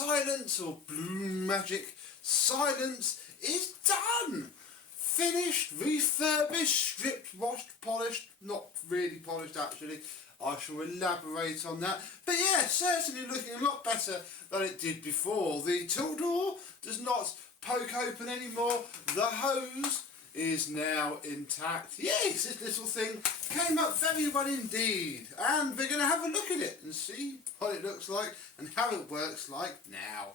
Silence or Blue Magic Silence is done. Finished, refurbished, stripped, washed, polished. Not really polished actually. I shall elaborate on that. But yeah, certainly looking a lot better than it did before. The tool door does not poke open anymore. The hose is now intact. Yes, this little thing came up very well indeed. And we're going to have a look at it and see what it looks like and how it works like now.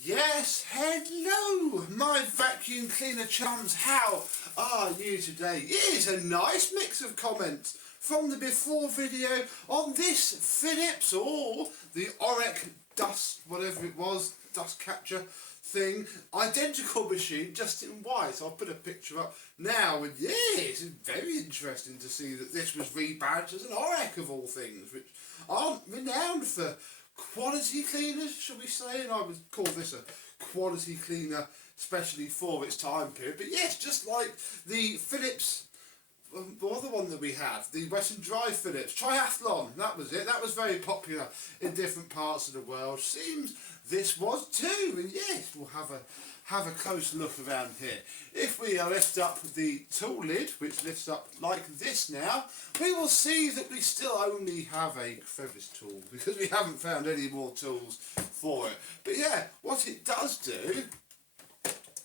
Yes, hello my vacuum cleaner chums, how are you today? Here's a nice mix of comments from the before video on this Philips or the Oreck dust, whatever it was, dust catcher thing, identical machine, just in white. I'll put a picture up now, and yeah, it's very interesting to see that this was rebadged as an Oreck of all things, which aren't renowned for quality cleaners, shall we say, and I would call this a quality cleaner especially for its time period. But yes, just like the Philips, the other one that we have, the Wet and Dry Philips Triathlon, that was it, that was very popular in different parts of the world. Seems this was too, and yes, we'll have a close look around here. If we lift up the tool lid, which lifts up like this now, we will see that we still only have a crevice tool because we haven't found any more tools for it. But yeah, what it does do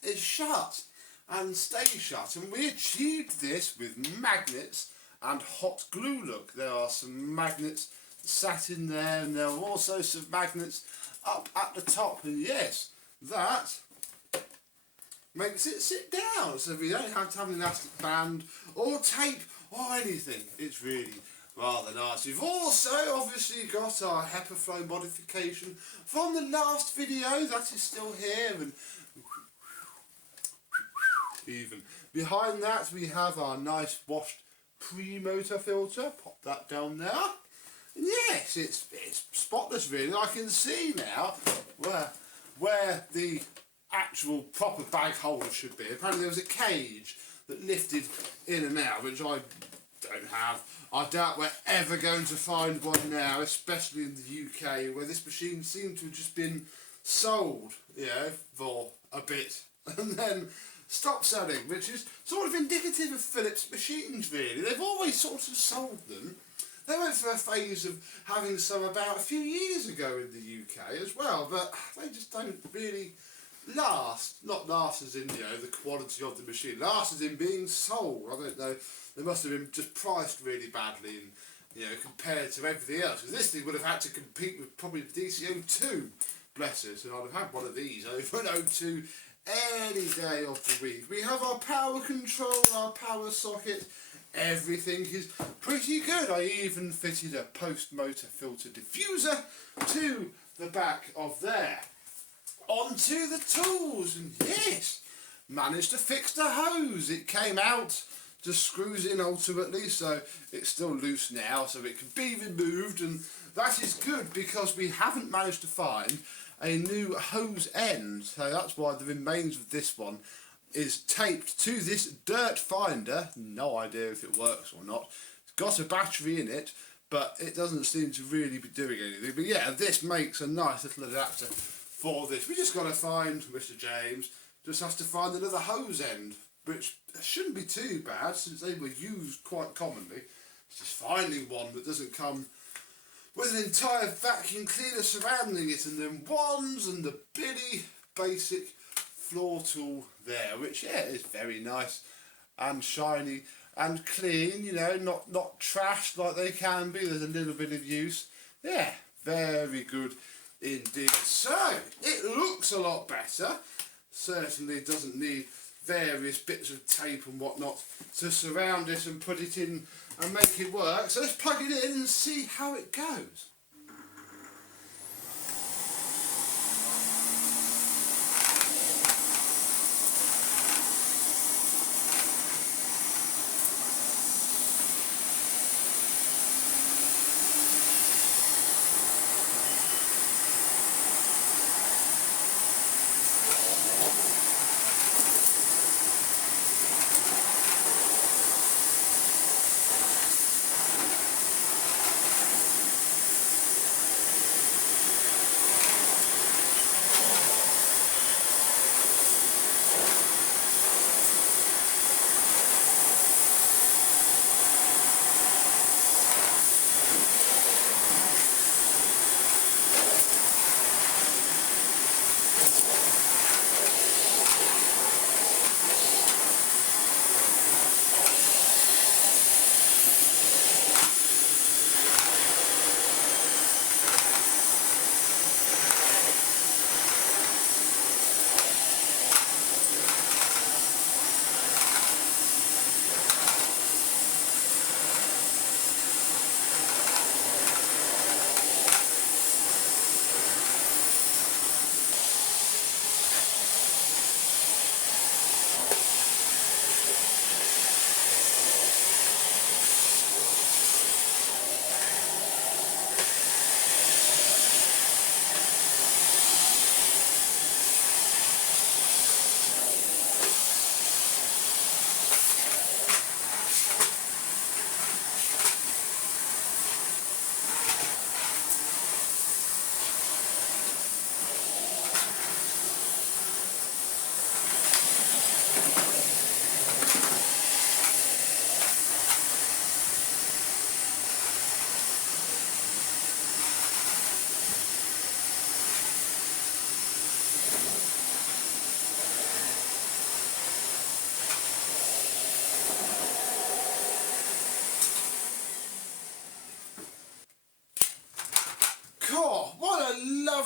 is shut and stay shut, and we achieved this with magnets and hot glue. Look, there are some magnets sat in there, and there are also some magnets up at the top, and yes, that makes it sit down, so we don't have to have an elastic band or tape or anything. It's really rather nice. We've also obviously got our HEPA flow modification from the last video, that is still here, and even behind that we have our nice washed pre-motor filter. Pop that down there. And yes, it's spotless really. I can see now where the actual proper bag holder should be. Apparently there was a cage that lifted in and out, which I don't have. I doubt we're ever going to find one now, especially in the UK, where this machine seemed to have just been sold, you know, for a bit and then stopped selling, which is sort of indicative of Philips machines really. They've always sort of sold them. They went through a phase of having some about a few years ago in the UK as well, but they just don't really last. Not last as in, you know, the quality of the machine. Last as in being sold. I don't know. They must have been just priced really badly, and, you know, compared to everything else. Because this thing would have had to compete with probably the DC02, bless us, and I'd have had one of these over an O2 any day of the week. We have our power control, our power socket. Everything is pretty good. I even fitted a post-motor filter diffuser to the back of there. Onto the tools, and yes, managed to fix the hose. It came out, just screws in ultimately, so it's still loose now, so it can be removed, and that is good because we haven't managed to find a new hose end, so that's why the remains of this one is taped to this dirt finder. No idea if it works or not. It's got a battery in it, but it doesn't seem to really be doing anything. But yeah, this makes a nice little adapter for this. We just got to find, Mr. James just has to find another hose end, which shouldn't be too bad since they were used quite commonly. It's just finding one that doesn't come with an entire vacuum cleaner surrounding it, and then wands and the bitty basic floor tool there, which yeah is very nice and shiny and clean, you know, not trashed like they can be. There's a little bit of use. Yeah, very good indeed. So it looks a lot better. Certainly doesn't need various bits of tape and whatnot to surround it and put it in and make it work. So let's plug it in and see how it goes.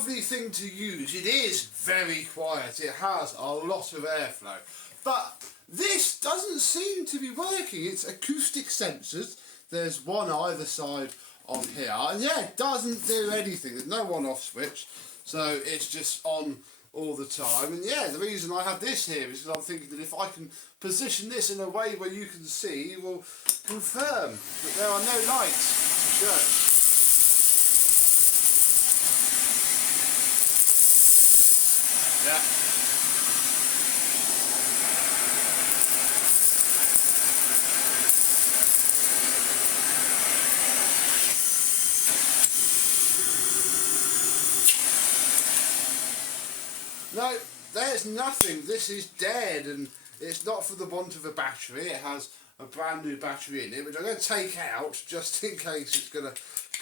lovely thing to use. It is very quiet. It has a lot of airflow. But this doesn't seem to be working. It's acoustic sensors. There's one either side on here. And yeah, it doesn't do anything. There's no on-off switch. So it's just on all the time. And yeah, the reason I have this here is because I'm thinking that if I can position this in a way where you can see, it will confirm that there are no lights to show. Yeah. No, there's nothing. This is dead, and it's not for the want of a battery. It has a brand new battery in it, which I'm going to take out just in case it's going to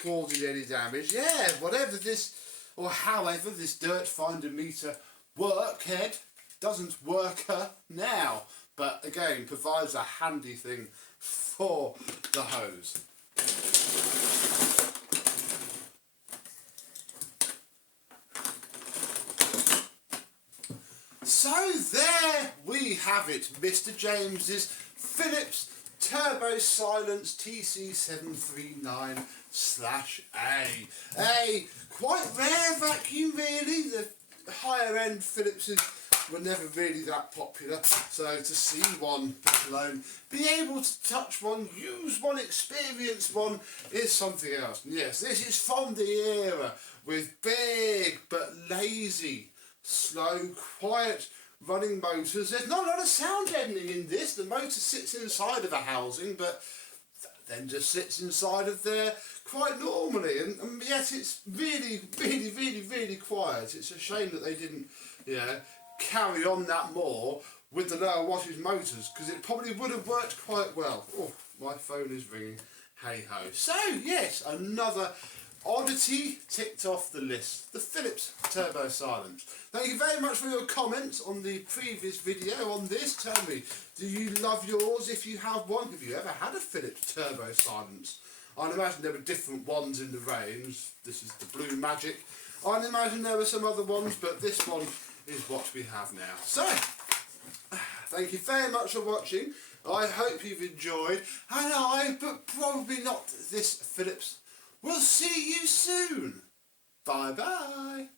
cause it any damage. Yeah, whatever this, or however this dirt finder meter workhead doesn't work now, but again provides a handy thing for the hose. So there we have it, Mr. James's Philips Turbo Silence TC739/A. A quite rare vacuum really. The higher end Philipses were never really that popular, so to see one, let alone be able to touch one, use one, experience one, is something else. And yes, this is from the era with big but lazy, slow, quiet running motors. There's not a lot of sound deadening in this. The motor sits inside of a housing, but then just sits inside of there quite normally, and yet it's really, really, really, really quiet. It's a shame that they didn't, carry on that more with the lower wattage motors, because it probably would have worked quite well. Oh, my phone is ringing. Hey ho. So yes, another oddity ticked off the list, the Philips Turbo Silence. Thank you very much for your comments on the previous video on this. Tell me, do you love yours? If you have one, have you ever had a Philips Turbo Silence? I'd imagine there were different ones in the range. This is the Blue Magic. I'd imagine there were some other ones, but this one is what we have now. So, thank you very much for watching. I hope you've enjoyed, and but probably not this Philips. We'll see you soon. Bye bye.